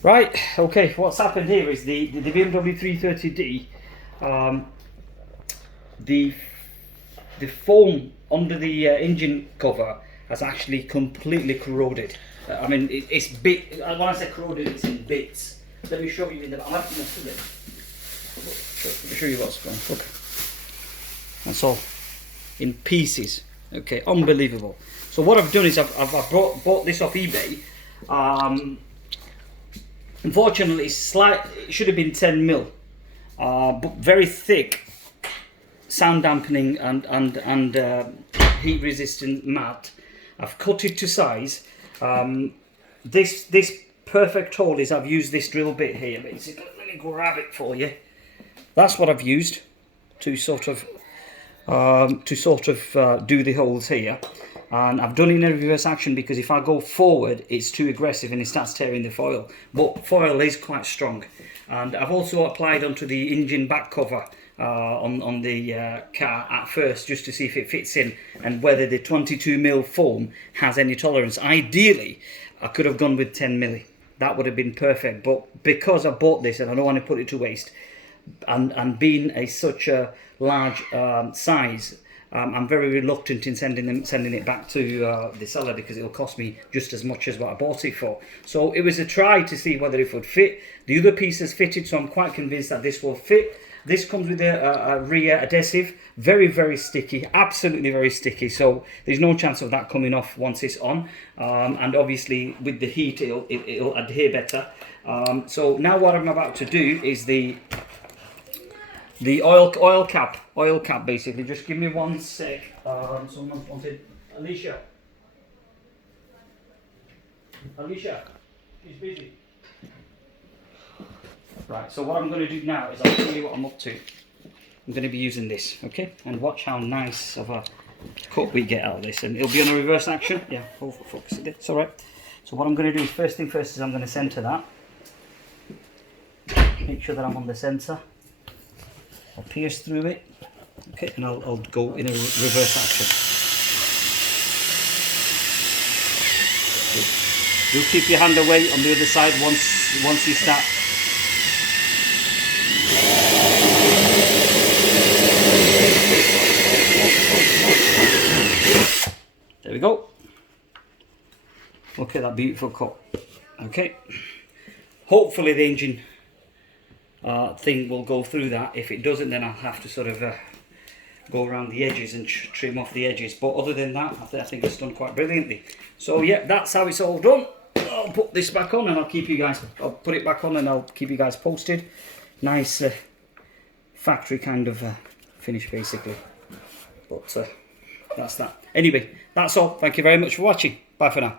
Right, okay, what's happened here is the BMW 330D, the foam under the engine cover has actually completely corroded. I mean, it's bit. When I say corroded, it's in bits. Let me show you in the. Let me show you what's going on. Look, that's all in pieces. Okay, unbelievable. So what I've done is I've bought this off eBay. Unfortunately, it should have been 10 mil, but very thick, sound dampening and heat resistant mat. I've cut it to size. This perfect hole is I've used this drill bit here. Basically, let me grab it for you. That's what I've used to sort of do the holes here. And I've done it in a reverse action because if I go forward it's too aggressive and it starts tearing the foil, but foil is quite strong. And I've also applied onto the engine back cover on the car at first, just to see if it fits in and whether the 22mm foam has any tolerance. Ideally I could have gone with 10mm, that would have been perfect, but because I bought this and I don't want to put it to waste, and being such a large size, I'm very reluctant in sending it back to the seller because it'll cost me just as much as what I bought it for. So it was a try to see whether it would fit. The other pieces fitted, so I'm quite convinced that this will fit. This comes with a rear adhesive, very sticky, absolutely very sticky. So there's no chance of that coming off once it's on. And obviously with the heat, it'll adhere better. So now what I'm about to do is the oil cap basically. Just give me 1 sec. Someone wanted Alicia, she's busy. Right, so what I'm going to do now is I'll tell you what I'm up to. I'm going to be using this, okay, and watch how nice of a cut we get out of this. And it'll be on a reverse action. Yeah, focus it. It's all right. So what I'm going to do is first thing first is I'm going to center that. Make sure that I'm on the center. I'll pierce through it, okay, and I'll go in a reverse action. Do keep your hand away on the other side once you start. There we go. Look at that beautiful cut. Okay. Hopefully the engine thing will go through that. If it doesn't, then I'll have to sort of go around the edges and trim off the edges. But other than that, I think it's done quite brilliantly. So yeah, that's how it's all done. I'll put this back on and I'll put it back on and I'll keep you guys posted. Nice factory kind of finish basically. But that's that. Anyway, that's all. Thank you very much for watching. Bye for now.